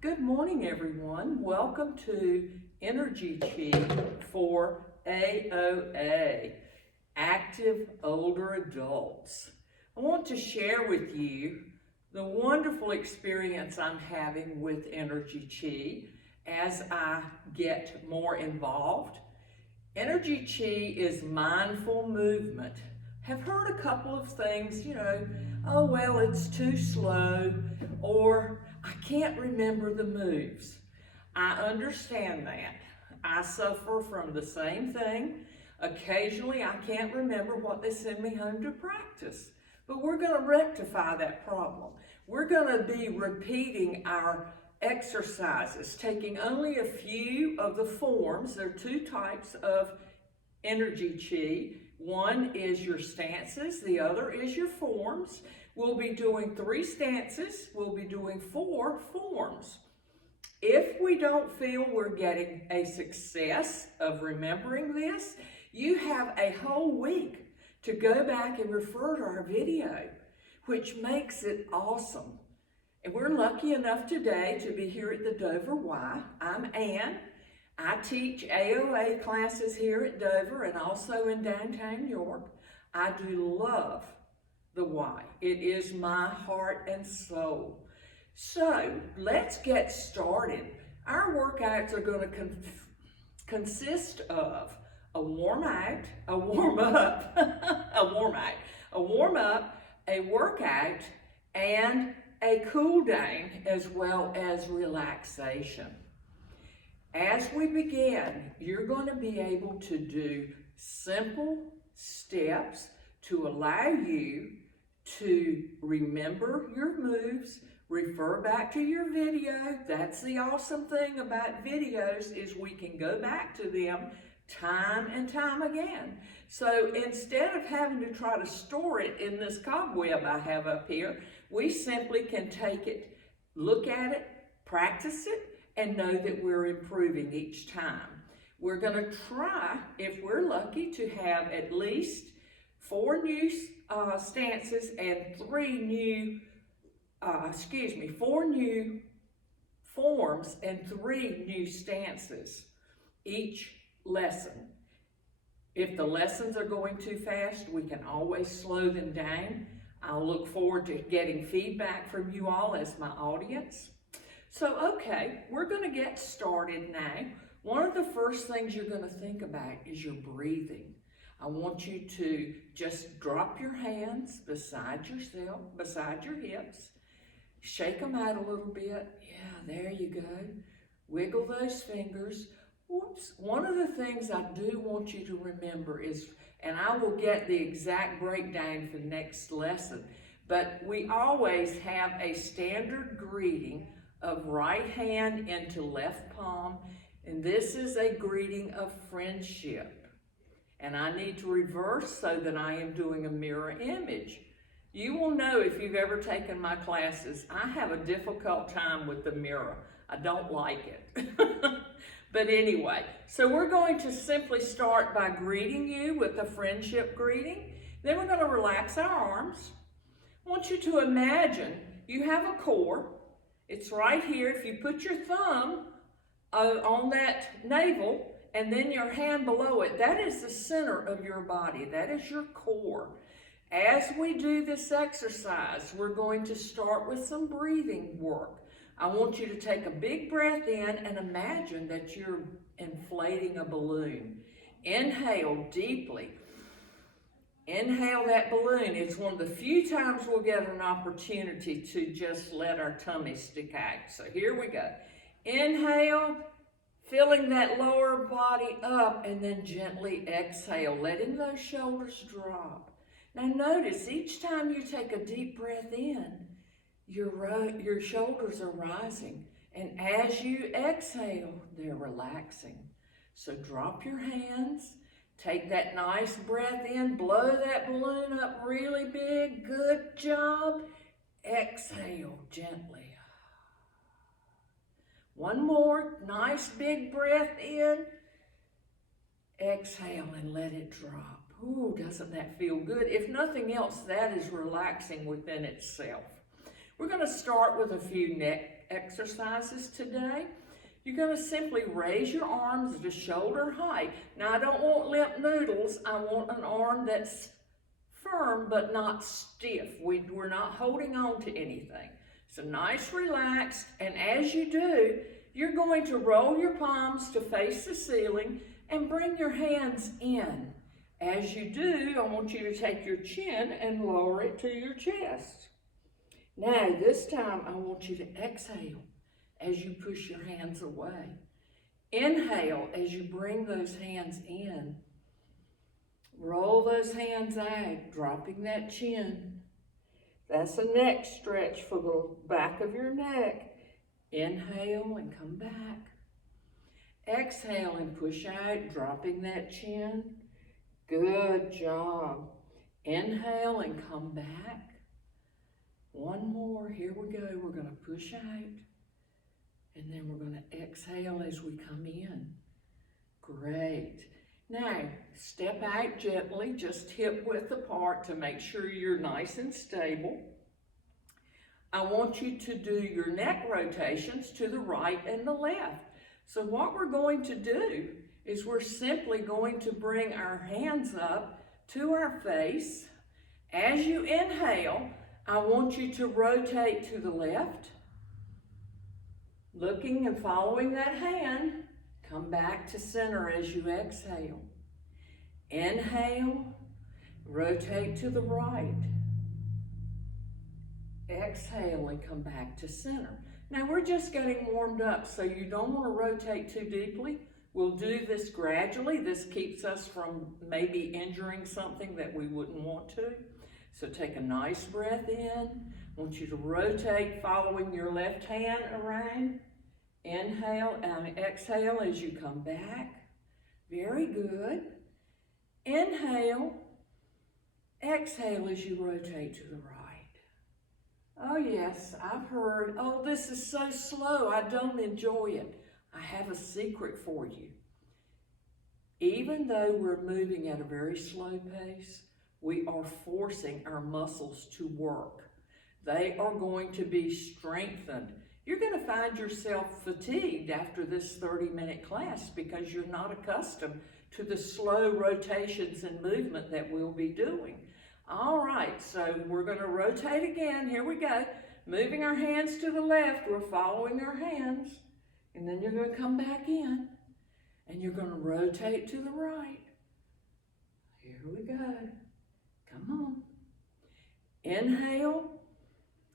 Good morning, everyone. Welcome to EnerChi for AOA, Active Older Adults. I want to share with you the wonderful experience I'm having with EnerChi as I get more involved. EnerChi is mindful movement. Have heard a couple of things, oh, well, it's too slow, or I can't remember the moves. I understand that. I suffer from the same thing. Occasionally, I can't remember what they send me home to practice. But we're going to rectify that problem. We're going to be repeating our exercises, taking only a few of the forms. There are two types of EnerChi. One is your stances, the other is your forms. We'll be doing 3 stances, we'll be doing 4 forms. If we don't feel we're getting a success of remembering this, you have a whole week to go back and refer to our video, which makes it awesome. And we're lucky enough today to be here at the Dover Y. I'm Ann. I teach AOA classes here at Dover and also in downtown York. I do love the Y. It is my heart and soul. So let's get started. Our workouts are going to consist of a warm-up, a workout, and a cool down, as well as relaxation. As we begin, you're going to be able to do simple steps to allow you to remember your moves, refer back to your video. That's the awesome thing about videos, is we can go back to them time and time again. So instead of having to try to store it in this cobweb I have up here, we simply can take it, look at it, practice it, and know that we're improving each time. We're going to try, if we're lucky, to have at least 4 new stances and 4 new forms and 3 new stances each lesson. If the lessons are going too fast, we can always slow them down. I'll look forward to getting feedback from you all as my audience. So, okay, we're going to get started now. One of the first things you're going to think about is your breathing. I want you to just drop your hands beside yourself, beside your hips. Shake them out a little bit. Yeah, there you go. Wiggle those fingers. Whoops. One of the things I do want you to remember is, and I will get the exact breakdown for the next lesson, but we always have a standard greeting of right hand into left palm, and this is a greeting of friendship. And I need to reverse so that I am doing a mirror image. You will know if you've ever taken my classes, I have a difficult time with the mirror. I don't like it. But anyway, so we're going to simply start by greeting you with a friendship greeting. Then we're going to relax our arms. I want you to imagine you have a core. It's right here. If you put your thumb on that navel and then your hand below it, that is the center of your body. That is your core. As we do this exercise, we're going to start with some breathing work. I want you to take a big breath in and imagine that you're inflating a balloon. Inhale deeply. Inhale that balloon. It's one of the few times we'll get an opportunity to just let our tummy stick out. So here we go. Inhale, filling that lower body up, and then gently exhale, letting those shoulders drop. Now notice, each time you take a deep breath in, your shoulders are rising. And as you exhale, they're relaxing. So drop your hands. Take that nice breath in, blow that balloon up really big. Good job. Exhale gently. One more nice big breath in. Exhale and let it drop. Ooh, doesn't that feel good? If nothing else, that is relaxing within itself. We're going to start with a few neck exercises today. You're going to simply raise your arms to shoulder height. Now, I don't want limp noodles. I want an arm that's firm but not stiff. We're not holding on to anything. So nice, relaxed, and as you do, you're going to roll your palms to face the ceiling and bring your hands in. As you do, I want you to take your chin and lower it to your chest. Now, this time, I want you to exhale as you push your hands away. Inhale as you bring those hands in. Roll those hands out, dropping that chin. That's a neck stretch for the back of your neck. Inhale and come back. Exhale and push out, dropping that chin. Good job. Inhale and come back. One more. Here we go. We're going to push out. And then we're going to exhale as we come in. Great. Now, step out gently, just hip width apart to make sure you're nice and stable. I want you to do your neck rotations to the right and the left. So what we're going to do is we're simply going to bring our hands up to our face. As you inhale, I want you to rotate to the left, looking and following that hand. Come back to center as you exhale. Inhale, rotate to the right. Exhale and come back to center. Now we're just getting warmed up, so you don't want to rotate too deeply. We'll do this gradually. This keeps us from maybe injuring something that we wouldn't want to. So take a nice breath in. I want you to rotate following your left hand around. Inhale and exhale as you come back. Very good. Inhale. Exhale as you rotate to the right. Oh yes, I've heard, oh, this is so slow, I don't enjoy it. I have a secret for you. Even though we're moving at a very slow pace, we are forcing our muscles to work. They are going to be strengthened. You're going to find yourself fatigued after this 30-minute class because you're not accustomed to the slow rotations and movement that we'll be doing. All right, so we're going to rotate again. Here we go. Moving our hands to the left. We're following our hands. And then you're going to come back in. And you're going to rotate to the right. Here we go. Come on. Inhale.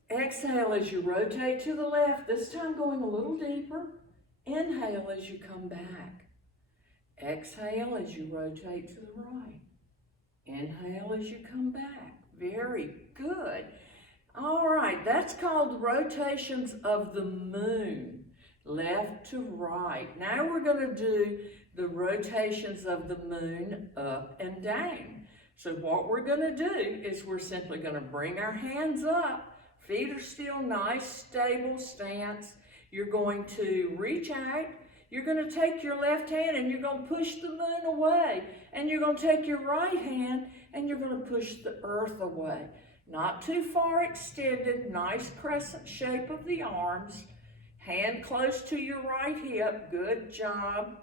Exhale as you rotate to the left. This time going a little deeper. Inhale as you come back. Exhale as you rotate to the right. Inhale as you come back. Very good. All right, that's called rotations of the moon, left to right. Now we're going to do the rotations of the moon up and down. So what we're going to do is we're simply going to bring our hands up. Feet are still nice, stable stance. You're going to reach out. You're going to take your left hand and you're going to push the moon away. And you're going to take your right hand and you're going to push the earth away. Not too far extended, nice crescent shape of the arms. Hand close to your right hip. Good job.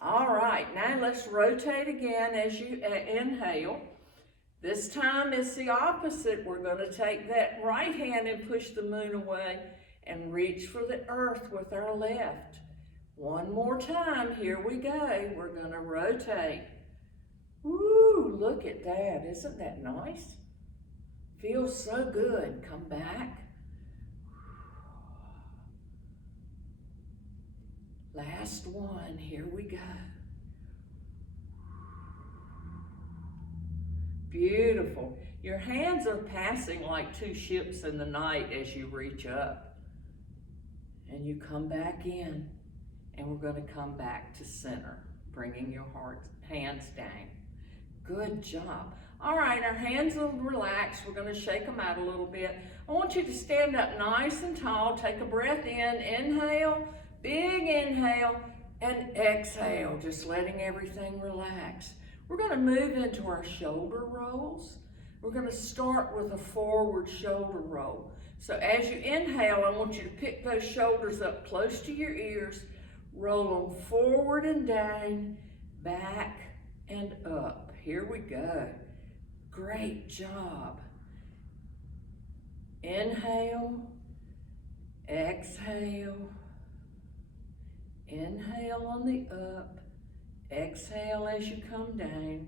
All right, now let's rotate again as you inhale. This time it's the opposite. We're going to take that right hand and push the moon away and reach for the earth with our left. One more time. Here we go. We're going to rotate. Woo, look at that. Isn't that nice? Feels so good. Come back. Last one. Here we go. Beautiful. Your hands are passing like two ships in the night as you reach up. And you come back in. And we're going to come back to center, bringing your hands down. Good job. All right, our hands will relax. We're going to shake them out a little bit. I want you to stand up nice and tall. Take a breath in. Inhale, big inhale, and exhale, just letting everything relax. We're going to move into our shoulder rolls. We're going to start with a forward shoulder roll. So as you inhale, I want you to pick those shoulders up close to your ears, roll them forward and down, back and up. Here we go. Great job. Inhale, exhale, inhale on the up, exhale as you come down,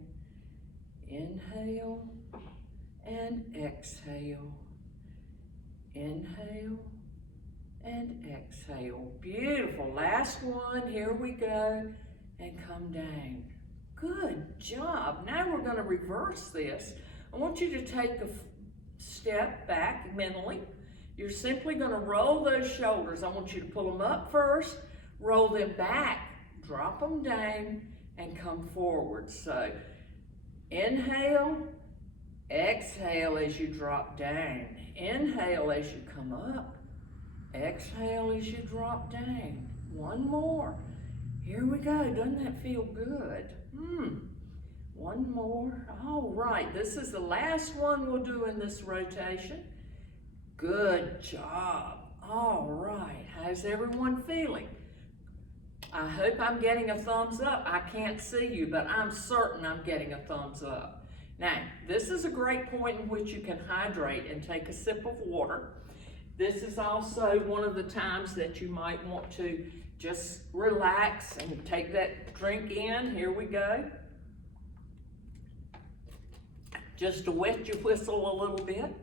inhale and exhale, inhale and exhale. Beautiful. Last one, here we go, and come down. Good job. Now we're going to reverse this. I want you to take a step back mentally. You're simply going to roll those shoulders. I want you to pull them up first, roll them back, drop them down, and come forward. So inhale, exhale as you drop down. Inhale as you come up. Exhale as you drop down. One more. Here we go. Doesn't that feel good? One more. All right. This is the last one we'll do in this rotation. Good job. All right. How's everyone feeling? I hope I'm getting a thumbs up. I can't see you, but I'm certain I'm getting a thumbs up. Now, this is a great point in which you can hydrate and take a sip of water. This is also one of the times that you might want to just relax and take that drink in. Here we go. Just to wet your whistle a little bit.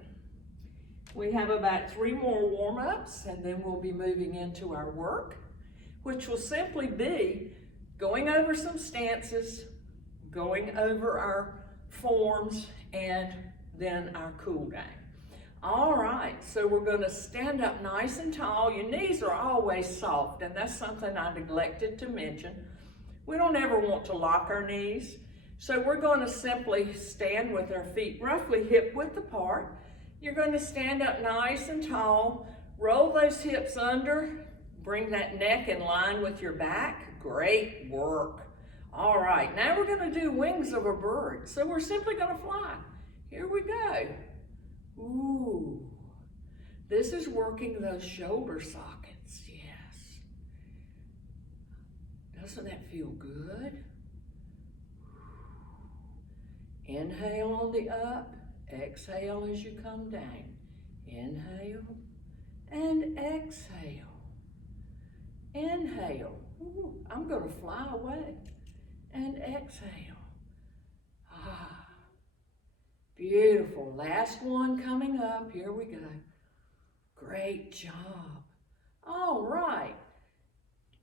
We have about 3 more warm-ups, and then we'll be moving into our work, which will simply be going over some stances, going over our forms, and then our cool down. All right, so we're going to stand up nice and tall. Your knees are always soft, and that's something I neglected to mention. We don't ever want to lock our knees, so we're going to simply stand with our feet roughly hip width apart. You're going to stand up nice and tall, roll those hips under, bring that neck in line with your back. Great work. All right, now we're going to do wings of a bird. So we're simply going to fly. Here we go. Ooh, this is working those shoulder sockets, yes. Doesn't that feel good? Inhale on the up, exhale as you come down. Inhale and exhale. Inhale, ooh, I'm gonna fly away. And exhale. Ah, beautiful. Last one coming up. Here we go. Great job. All right.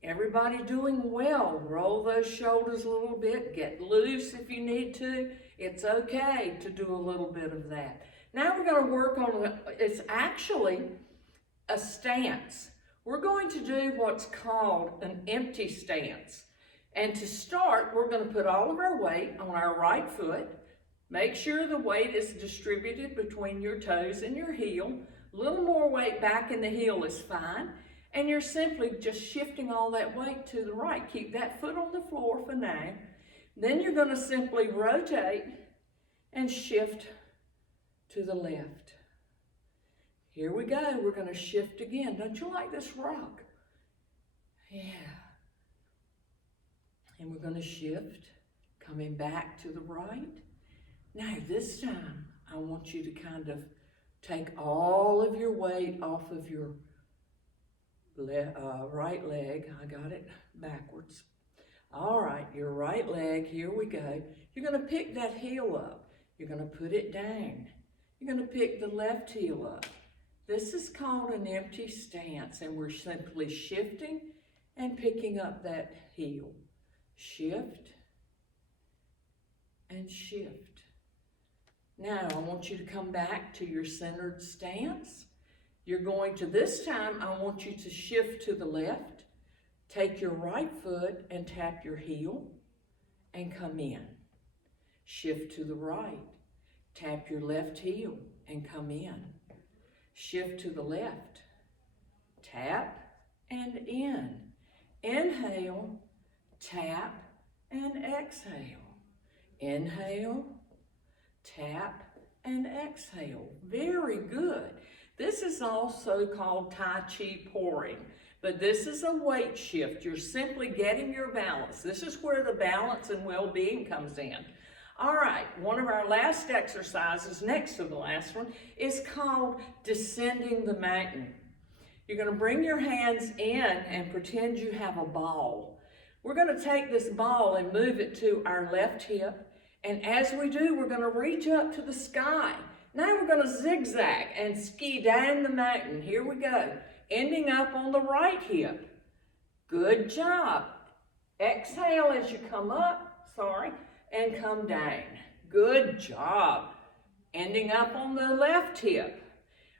Everybody doing well. Roll those shoulders a little bit. Get loose if you need to. It's okay to do a little bit of that. Now we're going to work on, it's actually a stance. We're going to do what's called an empty stance. And to start, we're going to put all of our weight on our right foot. Make sure the weight is distributed between your toes and your heel. A little more weight back in the heel is fine. And you're simply just shifting all that weight to the right. Keep that foot on the floor for now. Then you're going to simply rotate and shift to the left. Here we go. We're going to shift again. Don't you like this rock? Yeah. And we're going to shift, coming back to the right. Now this time, I want you to kind of take all of your weight off of your right leg. I got it backwards. All right, your right leg, here we go. You're going to pick that heel up. You're going to put it down. You're going to pick the left heel up. This is called an empty stance, and we're simply shifting and picking up that heel. Shift and shift. Now I want you to come back to your centered stance. You're going to, this time I want you to shift to the left. Take your right foot and tap your heel and come in. Shift to the right. Tap your left heel and come in. Shift to the left. Tap and in. Inhale. Tap and exhale. Inhale, tap and exhale. Very good. This is also called Tai Chi pouring, but this is a weight shift. You're simply getting your balance. This is where the balance and well-being comes in. All right, one of our last exercises, next to the last one, is called descending the mountain. You're going to bring your hands in and pretend you have a ball. We're going to take this ball and move it to our left hip. And as we do, we're going to reach up to the sky. Now we're going to zigzag and ski down the mountain. Here we go. Ending up on the right hip. Good job. Exhale as you come up, and come down. Good job. Ending up on the left hip.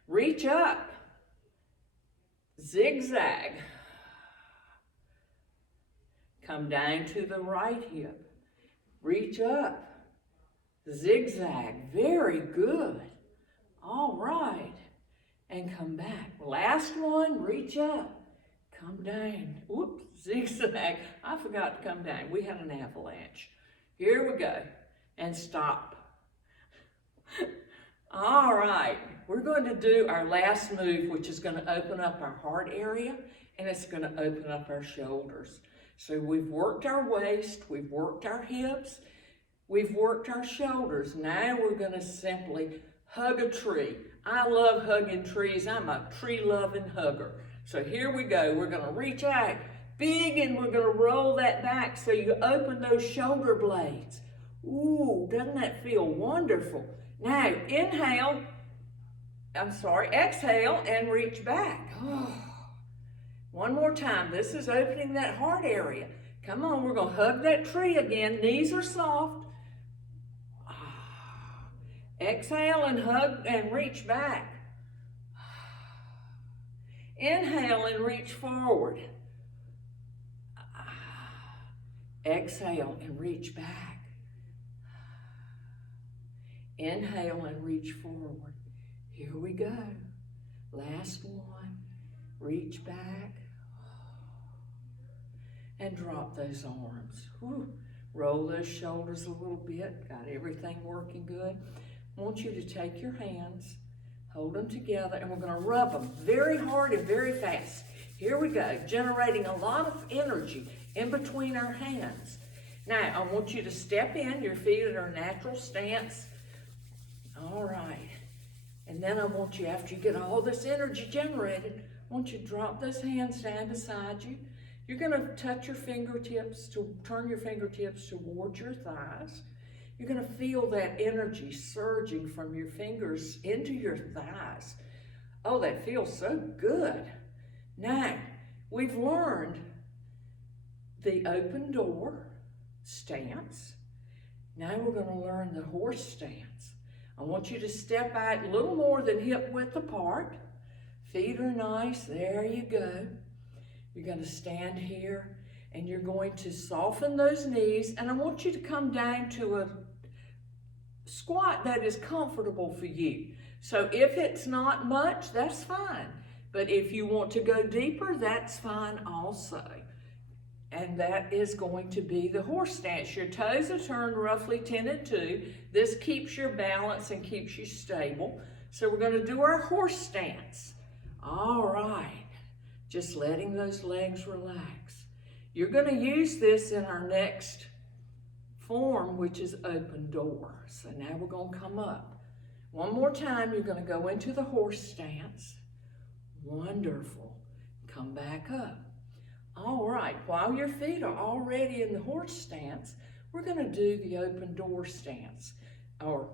Reach up. Zigzag. Come down to the right hip. Reach up. Zigzag. Very good. All right. And come back. Last one. Reach up. Come down. Whoops. Zigzag. I forgot to come down. We had an avalanche. Here we go. And stop. All right. We're going to do our last move, which is going to open up our heart area, and it's going to open up our shoulders. So we've worked our waist, we've worked our hips, we've worked our shoulders. Now we're going to simply hug a tree. I love hugging trees. I'm a tree-loving hugger. So here we go. We're going to reach out big, and we're going to roll that back so you open those shoulder blades. Ooh, doesn't that feel wonderful? Now, exhale and reach back. Oh. One more time. This is opening that heart area. Come on, we're going to hug that tree again. Knees are soft. Exhale and hug and reach back. Inhale and reach forward. Exhale and reach back. Inhale and reach forward. Here we go. Last one. Reach back. And drop those arms. Whew. Roll those shoulders a little bit. Got everything working good. I want you to take your hands, hold them together, and we're going to rub them very hard and very fast. Here we go, generating a lot of energy in between our hands. Now, I want you to step in, your feet at our natural stance. All right. And then I want you, after you get all this energy generated, I want you to drop those hands down beside you. You're going to touch your fingertips, turn your fingertips towards your thighs. You're going to feel that energy surging from your fingers into your thighs. Oh, that feels so good. Now, we've learned the open door stance. Now we're going to learn the horse stance. I want you to step out a little more than hip width apart. Feet are nice. There you go. You're going to stand here and you're going to soften those knees, and I want you to come down to a squat that is comfortable for you. So if it's not much, that's fine. But if you want to go deeper, that's fine also. And that is going to be the horse stance. Your toes are turned roughly 10 and 2. This keeps your balance and keeps you stable. So we're going to do our horse stance. All right. Just letting those legs relax. You're going to use this in our next form, which is open door. So now we're going to come up. One more time, you're going to go into the horse stance. Wonderful. Come back up. All right, while your feet are already in the horse stance, we're going to do the open door stance or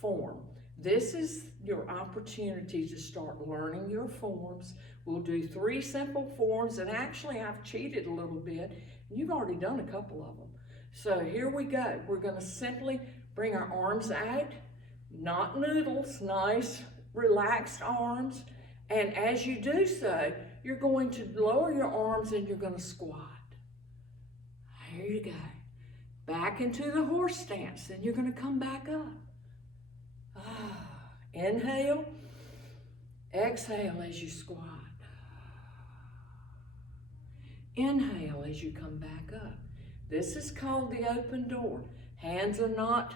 form. This is your opportunity to start learning your forms. We'll do 3 simple forms, and actually I've cheated a little bit. You've already done a couple of them. So here we go. We're going to simply bring our arms out, not noodles, nice relaxed arms. And as you do so, you're going to lower your arms and you're going to squat. Here you go. Back into the horse stance. Then you're going to come back up. Inhale. Exhale as you squat. Inhale as you come back up. This is called the open door. Hands are not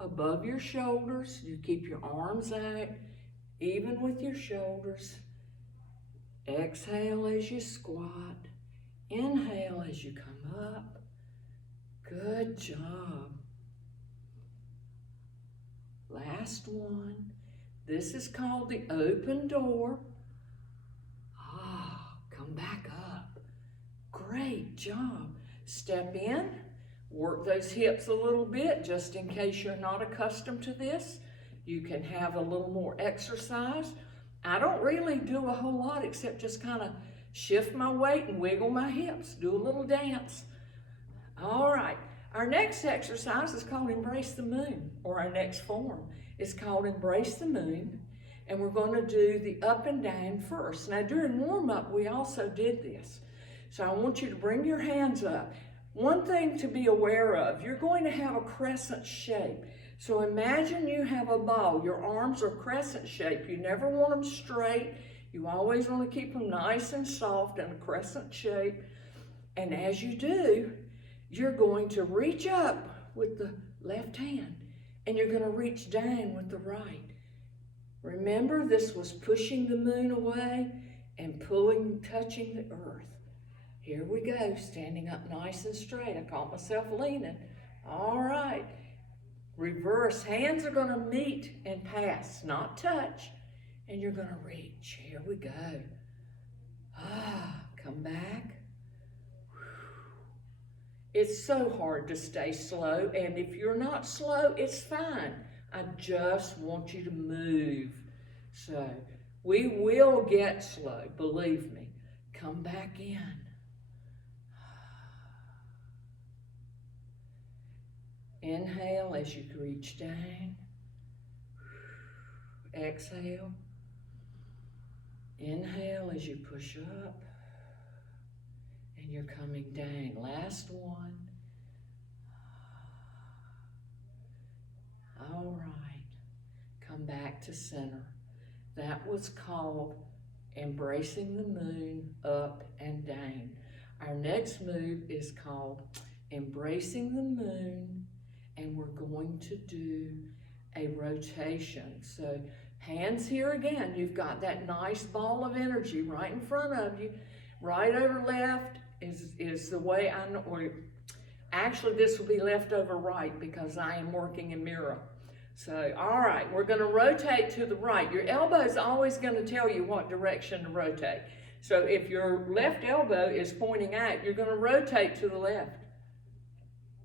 above your shoulders. You keep your arms out. even with your shoulders. Exhale as you squat. Inhale as you come up. Good job. Last one. This is called the open door. Come back up. Great job. Step in. Work those hips a little bit just in case you're not accustomed to this. You can have a little more exercise. I don't really do a whole lot except just kind of shift my weight and wiggle my hips, do a little dance. All right, our next exercise is called Embrace the Moon, or our next form is called Embrace the Moon, and we're going to do the up and down first. Now during warm-up, we also did this. So I want you to bring your hands up. One thing to be aware of, you're going to have a crescent shape. So imagine you have a ball. Your arms are crescent shape. You never want them straight. You always want to keep them nice and soft in a crescent shape. And as you do, you're going to reach up with the left hand and you're going to reach down with the right. Remember, this was pushing the moon away and touching the earth. Here we go, standing up nice and straight. I caught myself leaning. All right. Reverse. Hands are going to meet and pass, not touch. And you're going to reach. Here we go. Come back. It's so hard to stay slow, and if you're not slow, it's fine. I just want you to move. So we will get slow, believe me. Come back in. Inhale as you reach down. Exhale. Inhale as you push up. And you're coming down. Last one. All right. Come back to center. That was called Embracing the Moon, up and down. Our next move is called Embracing the Moon, and we're going to do a rotation. So hands here again. You've got that nice ball of energy right in front of you. Right over left is the way I know, or actually this will be left over right because I am working in mirror. So, all right, we're going to rotate to the right. Your elbow is always going to tell you what direction to rotate. So if your left elbow is pointing out, you're going to rotate to the left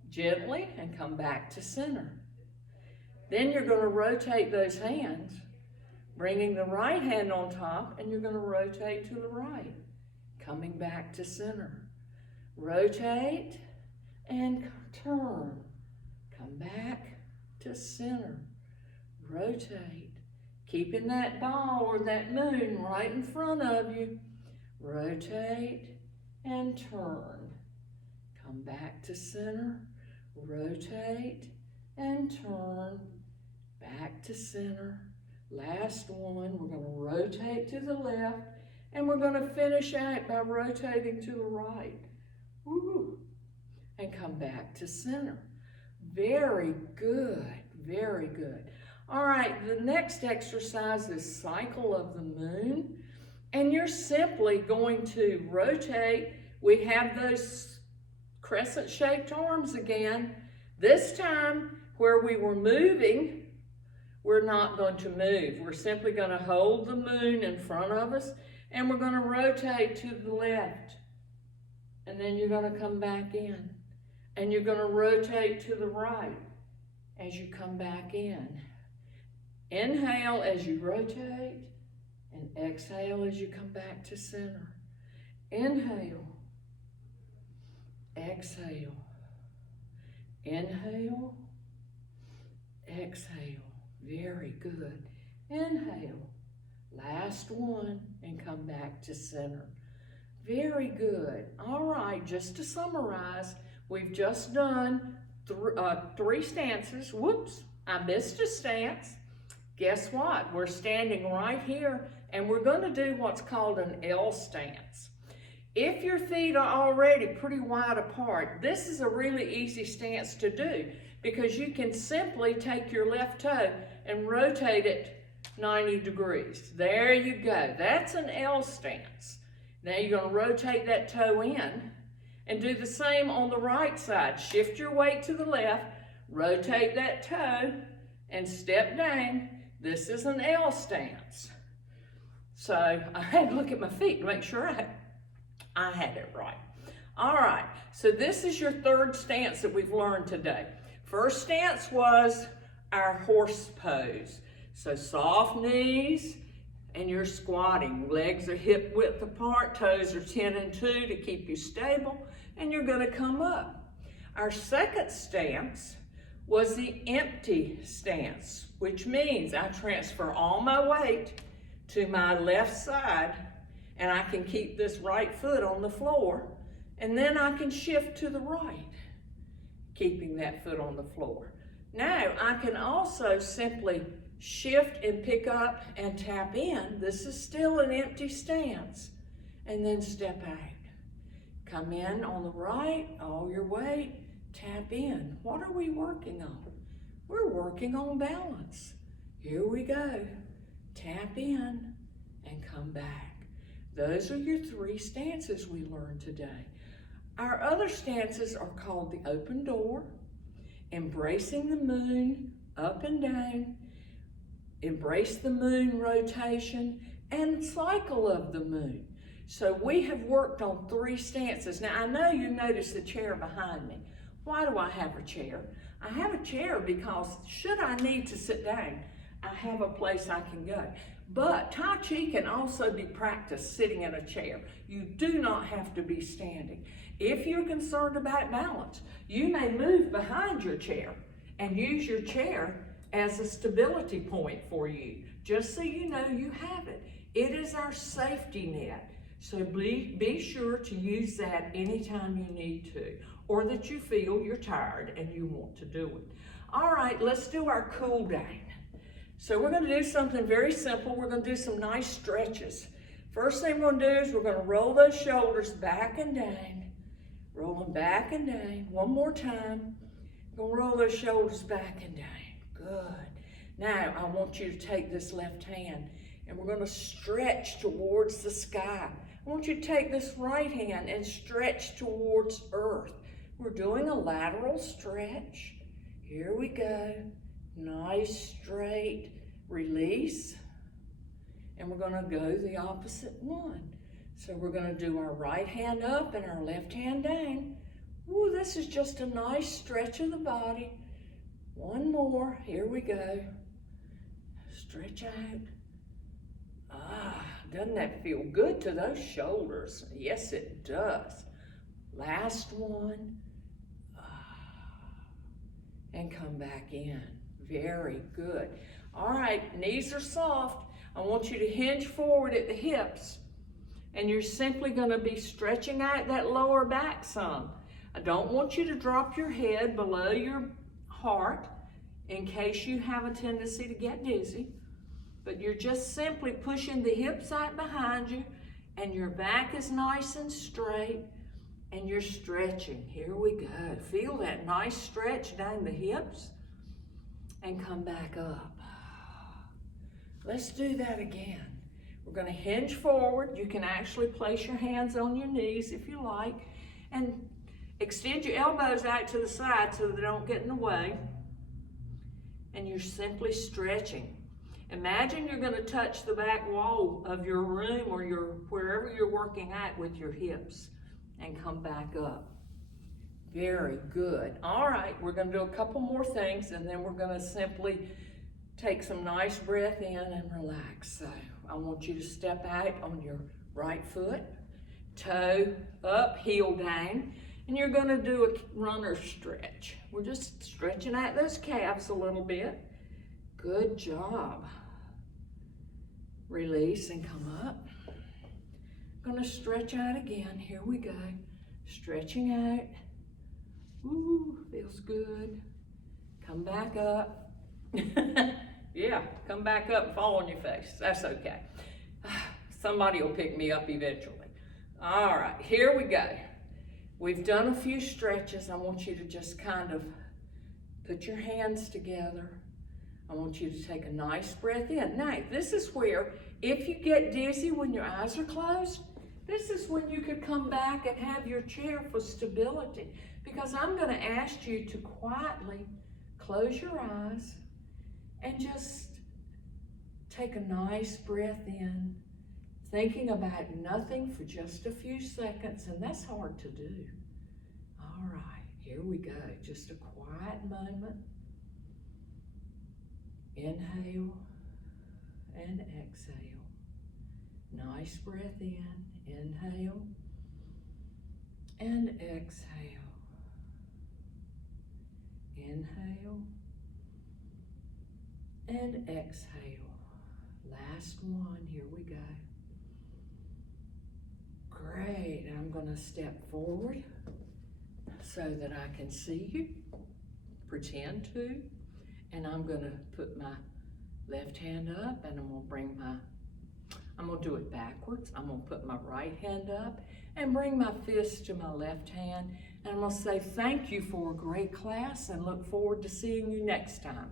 gently and come back to center. Then you're going to rotate those hands, bringing the right hand on top, and you're going to rotate to the right, coming back to center. Rotate and turn. Come back to center. Rotate. Keeping that ball or that moon right in front of you. Rotate and turn. Come back to center. Rotate and turn. Back to center. Last one. We're going to rotate to the left. And we're going to finish out by rotating to the right. Woo. And come back to center. Very good, very good. All right, the next exercise is Cycle of the Moon. And you're simply going to rotate. We have those crescent-shaped arms again. This time, where we were moving, we're not going to move. We're simply going to hold the moon in front of us, and we're going to rotate to the left. And then you're going to come back in. And you're going to rotate to the right as you come back in. Inhale as you rotate, and exhale as you come back to center. Inhale. Exhale. Inhale. Exhale. Very good. Inhale. Last one, and come back to center. Very good. All right, just to summarize, we've just done three stances. Whoops, I missed a stance. Guess what? We're standing right here, and we're going to do what's called an L stance. If your feet are already pretty wide apart, this is a really easy stance to do because you can simply take your left toe and rotate it 90 degrees. There you go. That's an L stance. Now you're going to rotate that toe in and do the same on the right side. Shift your weight to the left, rotate that toe, and step down. This is an L stance. So I had to look at my feet to make sure I had it right. All right, so this is your third stance that we've learned today. First stance was our horse pose. So soft knees, and you're squatting. Legs are hip width apart, toes are 10 and 2 to keep you stable, and you're gonna come up. Our second stance was the empty stance, which means I transfer all my weight to my left side, and I can keep this right foot on the floor, and then I can shift to the right, keeping that foot on the floor. Now, I can also simply shift and pick up and tap in. This is still an empty stance. And then step out. Come in on the right, all your weight, tap in. What are we working on? We're working on balance. Here we go. Tap in and come back. Those are your three stances we learned today. Our other stances are called the open door, embracing the moon, up and down, embrace the moon rotation, and cycle of the moon. So we have worked on three stances. Now I know you notice the chair behind me. Why do I have a chair? I have a chair because should I need to sit down, I have a place I can go. But Tai Chi can also be practiced sitting in a chair. You do not have to be standing. If you're concerned about balance, you may move behind your chair and use your chair as a stability point for you, just so you know you have it. It is our safety net. So be sure to use that anytime you need to, or that you feel you're tired and you want to do it. All right, let's do our cool down. So we're going to do something very simple. We're going to do some nice stretches. First thing we're going to do is we're going to roll those shoulders back and down. Roll them back and down. One more time. We're going to roll those shoulders back and down. Good. Now I want you to take this left hand and we're going to stretch towards the sky. I want you to take this right hand and stretch towards earth. We're doing a lateral stretch. Here we go. Nice, straight release. And we're going to go the opposite one. So we're going to do our right hand up and our left hand down. Ooh, this is just a nice stretch of the body. One more. Here we go. Stretch out. Ah, doesn't that feel good to those shoulders? Yes, it does. Last one. And come back in. Very good. All right, knees are soft. I want you to hinge forward at the hips. And you're simply going to be stretching out that lower back some. I don't want you to drop your head below your heart in case you have a tendency to get dizzy. But you're just simply pushing the hips out behind you and your back is nice and straight and you're stretching. Here we go. Feel that nice stretch down the hips and come back up. Let's do that again. We're going to hinge forward. You can actually place your hands on your knees if you like and extend your elbows out to the side so they don't get in the way. And you're simply stretching. Imagine you're going to touch the back wall of your room or wherever you're working at with your hips and come back up. Very good. All right, we're going to do a couple more things and then we're going to simply take some nice breath in and relax. So I want you to step out on your right foot, toe up, heel down, and you're going to do a runner stretch. We're just stretching out those calves a little bit. Good job. Release and come up. Going to stretch out again. Here we go. Stretching out. Ooh, feels good. Come back up. Yeah, come back up and fall on your face. That's okay. Somebody will pick me up eventually. All right, here we go. We've done a few stretches. I want you to just kind of put your hands together. I want you to take a nice breath in. Now, this is where, if you get dizzy when your eyes are closed, this is when you could come back and have your chair for stability. Because I'm going to ask you to quietly close your eyes and just take a nice breath in, thinking about nothing for just a few seconds, and that's hard to do. All right, here we go. Just a quiet moment. Inhale and exhale. Nice breath in. Inhale and exhale. Inhale and exhale. Last one. Here we go. Great. I'm going to step forward so that I can see you. Pretend to. And I'm going to put my left hand up, and I'm going to do it backwards. I'm going to put my right hand up and bring my fist to my left hand. And I'm going to say thank you for a great class and look forward to seeing you next time.